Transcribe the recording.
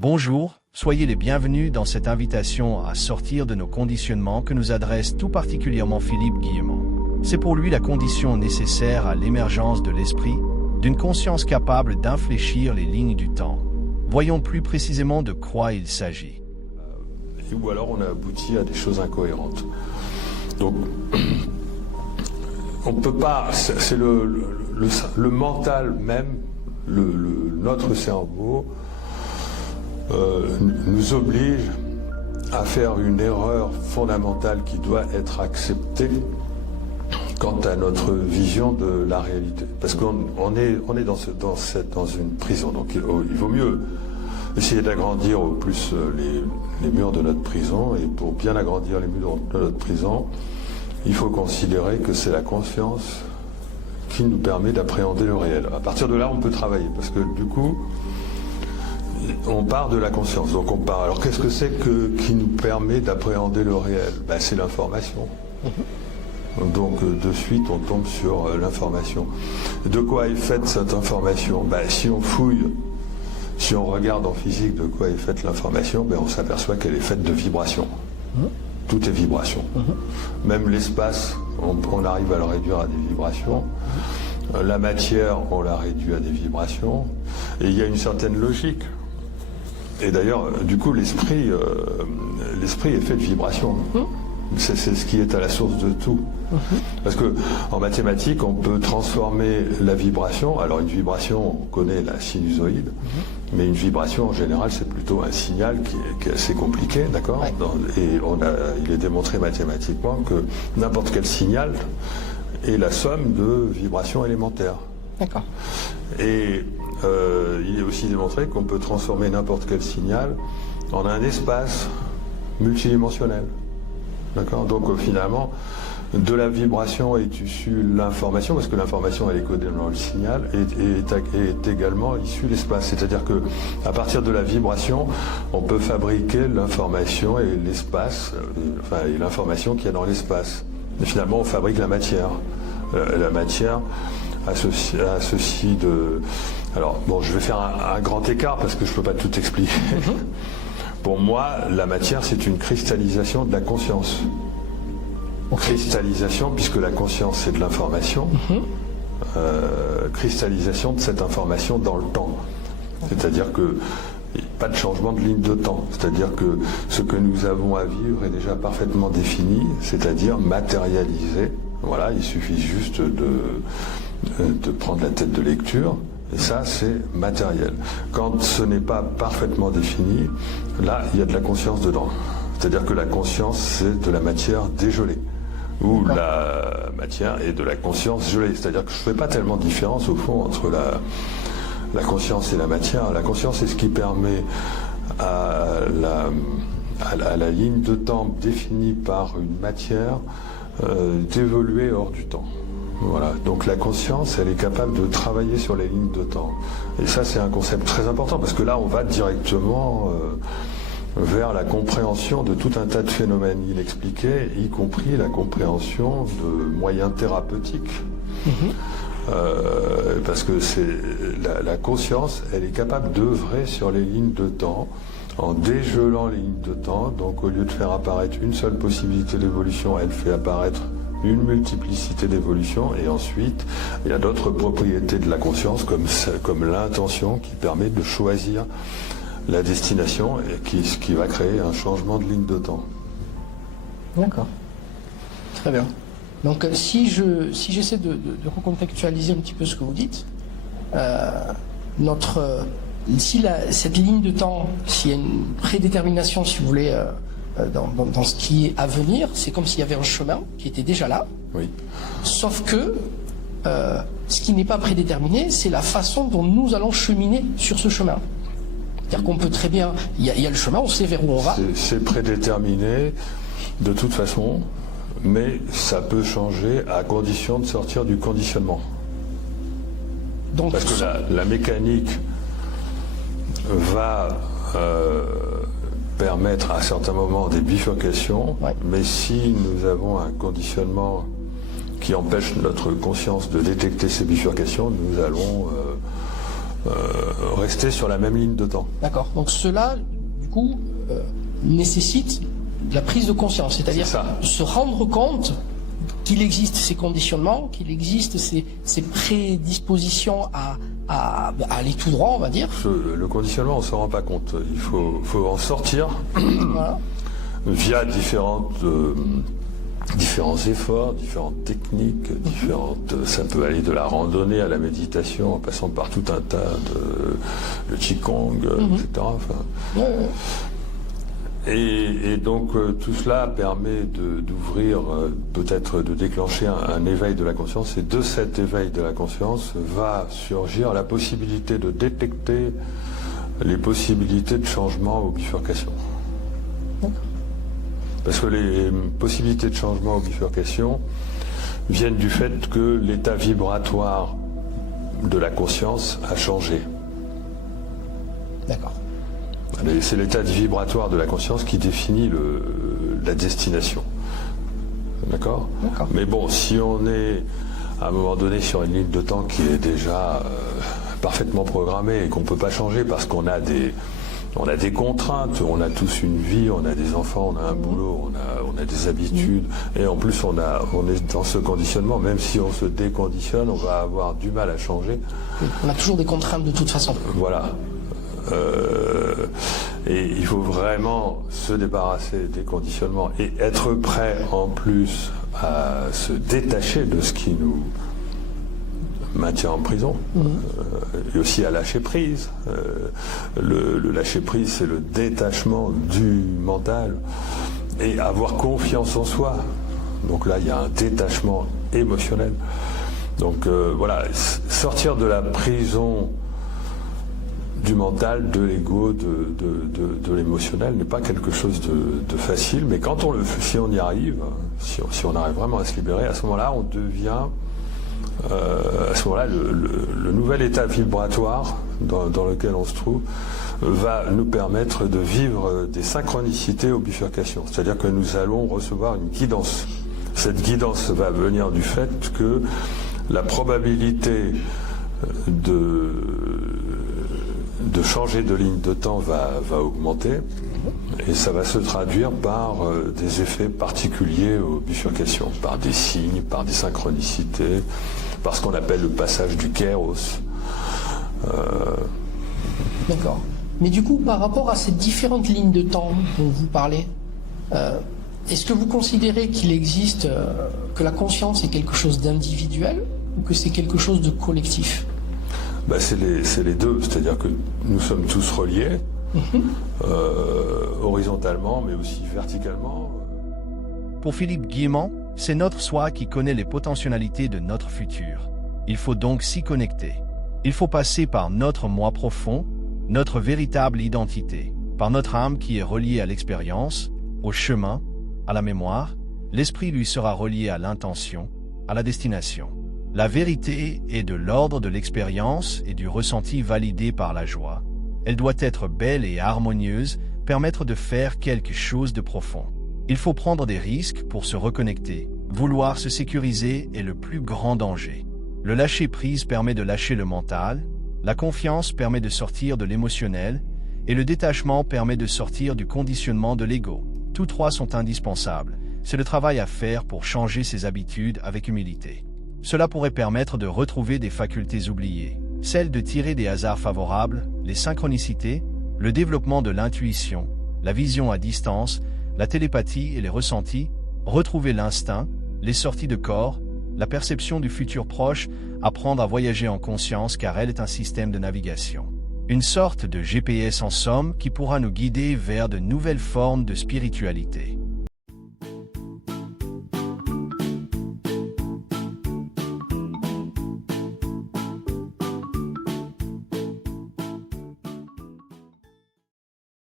Bonjour, soyez les bienvenus dans cette invitation à sortir de nos conditionnements que nous adresse tout particulièrement Philippe Guillemot. C'est pour lui la condition nécessaire à l'émergence de l'esprit, d'une conscience capable d'infléchir les lignes du temps. Voyons plus précisément de quoi il s'agit. Ou alors on a abouti à des choses incohérentes. Donc, on ne peut pas, c'est le mental même, notre cerveau nous oblige à faire une erreur fondamentale qui doit être acceptée quant à notre vision de la réalité. Parce qu'on est dans une prison, donc il vaut mieux essayer d'agrandir au plus les murs de notre prison, et pour bien agrandir les murs de notre prison, il faut considérer que c'est la conscience qui nous permet d'appréhender le réel. À partir de là, on peut travailler, parce que du coup, on part de la conscience. Donc on part. Alors qu'est-ce que c'est qui nous permet d'appréhender le réel? C'est l'information. Donc de suite, on tombe sur l'information. De quoi est faite cette information? Si on fouille, si on regarde en physique de quoi est faite l'information, on s'aperçoit qu'elle est faite de vibrations. Tout est vibration. Même l'espace, on arrive à le réduire à des vibrations. La matière, on la réduit à des vibrations. Et il y a une certaine logique. Et d'ailleurs, du coup, l'esprit est fait de vibrations. C'est ce qui est à la source de tout. Parce que en mathématiques, on peut transformer la vibration. Alors une vibration, on connaît la sinusoïde, mais une vibration en général, c'est plutôt un signal qui est assez compliqué, d'accord? Ouais. Et il est démontré mathématiquement que n'importe quel signal est la somme de vibrations élémentaires. D'accord. Et il est aussi démontré qu'on peut transformer n'importe quel signal en un espace multidimensionnel. D'accord? Donc finalement, de la vibration est issue l'information, parce que l'information elle est codée dans le signal, est également issue l'espace. C'est-à-dire que à partir de la vibration, on peut fabriquer l'information et l'espace, et l'information qu'il y a dans l'espace. Et finalement, on fabrique la matière. La matière a ceci de... Alors, je vais faire un grand écart parce que je ne peux pas tout expliquer. Pour moi, la matière, c'est une cristallisation de la conscience. Cristallisation, puisque la conscience, c'est de l'information. Cristallisation de cette information dans le temps. C'est-à-dire que pas de changement de ligne de temps. C'est-à-dire que ce que nous avons à vivre est déjà parfaitement défini, c'est-à-dire matérialisé. Voilà, il suffit juste de prendre la tête de lecture. Et ça, c'est matériel. Quand ce n'est pas parfaitement défini, là, il y a de la conscience dedans. C'est-à-dire que la conscience, c'est de la matière dégelée. Ou la matière est de la conscience gelée. C'est-à-dire que je ne fais pas tellement de différence, au fond, entre la conscience et la matière. La conscience, c'est ce qui permet à la ligne de temps définie par une matière d'évoluer hors du temps. Voilà, donc la conscience, elle est capable de travailler sur les lignes de temps. Et ça, c'est un concept très important, parce que là, on va directement vers la compréhension de tout un tas de phénomènes inexpliqués, y compris la compréhension de moyens thérapeutiques. Parce que la conscience, elle est capable d'œuvrer sur les lignes de temps, en dégelant les lignes de temps. Donc au lieu de faire apparaître une seule possibilité d'évolution, elle fait apparaître une multiplicité d'évolutions, et ensuite il y a d'autres propriétés de la conscience comme l'intention qui permet de choisir la destination et qui va créer un changement de ligne de temps. D'accord. Très bien. Donc si j'essaie de recontextualiser un petit peu ce que vous dites, cette ligne de temps, s'il y a une prédétermination, si vous voulez, dans ce qui est à venir, c'est comme s'il y avait un chemin qui était déjà là. Oui. Sauf que ce qui n'est pas prédéterminé, c'est la façon dont nous allons cheminer sur ce chemin. C'est-à-dire qu'on peut très bien... Il y a le chemin, on sait vers où on va. C'est prédéterminé de toute façon, mais ça peut changer à condition de sortir du conditionnement. Donc, parce que la mécanique va permettre à certains moments des bifurcations, ouais. Mais si nous avons un conditionnement qui empêche notre conscience de détecter ces bifurcations, nous allons rester sur la même ligne de temps. D'accord. Donc cela, du coup, nécessite de la prise de conscience, c'est-à-dire se rendre compte qu'il existe ces conditionnements, qu'il existe ces prédispositions à aller tout droit, on va dire. Le conditionnement, on ne s'en rend pas compte. Il faut en sortir voilà. Via différents efforts, différentes techniques, ça peut aller de la randonnée à la méditation, en passant par tout un tas le Qigong, etc. Enfin, et donc tout cela permet d'ouvrir, peut-être de déclencher un éveil de la conscience, et de cet éveil de la conscience va surgir la possibilité de détecter les possibilités de changement ou bifurcation. Parce que les possibilités de changement ou bifurcation viennent du fait que l'état vibratoire de la conscience a changé. D'accord. C'est l'état vibratoire de la conscience qui définit la destination. D'accord ? Mais bon, si on est à un moment donné sur une ligne de temps qui est déjà parfaitement programmée et qu'on ne peut pas changer parce qu'on a des contraintes, on a tous une vie, on a des enfants, on a un boulot, on a des habitudes, et en plus on est dans ce conditionnement, même si on se déconditionne, on va avoir du mal à changer. On a toujours des contraintes de toute façon. Voilà. Et il faut vraiment se débarrasser des conditionnements et être prêt en plus à se détacher de ce qui nous maintient en prison, et aussi à lâcher prise. Le lâcher prise, c'est le détachement du mental et avoir confiance en soi. Donc là, il y a un détachement émotionnel. Donc voilà, sortir de la prison du mental, de l'ego, de l'émotionnel n'est pas quelque chose de facile, mais quand si on y arrive, si on arrive vraiment à se libérer, à ce moment-là, on devient le nouvel état vibratoire dans lequel on se trouve va nous permettre de vivre des synchronicités aux bifurcations. C'est-à-dire que nous allons recevoir une guidance. Cette guidance va venir du fait que la probabilité de changer de ligne de temps va augmenter, et ça va se traduire par des effets particuliers aux bifurcations, par des signes, par des synchronicités, par ce qu'on appelle le passage du kairos. D'accord. Mais du coup, par rapport à ces différentes lignes de temps dont vous parlez, est-ce que vous considérez qu'il existe, que la conscience est quelque chose d'individuel ou que c'est quelque chose de collectif ? C'est les deux, c'est-à-dire que nous sommes tous reliés, horizontalement, mais aussi verticalement. Pour Philippe Guillemont, c'est notre soi qui connaît les potentialités de notre futur. Il faut donc s'y connecter. Il faut passer par notre moi profond, notre véritable identité, par notre âme qui est reliée à l'expérience, au chemin, à la mémoire. L'esprit lui sera relié à l'intention, à la destination. La vérité est de l'ordre de l'expérience et du ressenti validé par la joie. Elle doit être belle et harmonieuse, permettre de faire quelque chose de profond. Il faut prendre des risques pour se reconnecter. Vouloir se sécuriser est le plus grand danger. Le lâcher-prise permet de lâcher le mental, la confiance permet de sortir de l'émotionnel, et le détachement permet de sortir du conditionnement de l'ego. Tous trois sont indispensables. C'est le travail à faire pour changer ses habitudes avec humilité. Cela pourrait permettre de retrouver des facultés oubliées, celles de tirer des hasards favorables, les synchronicités, le développement de l'intuition, la vision à distance, la télépathie et les ressentis, retrouver l'instinct, les sorties de corps, la perception du futur proche, apprendre à voyager en conscience car elle est un système de navigation. Une sorte de GPS en somme qui pourra nous guider vers de nouvelles formes de spiritualité.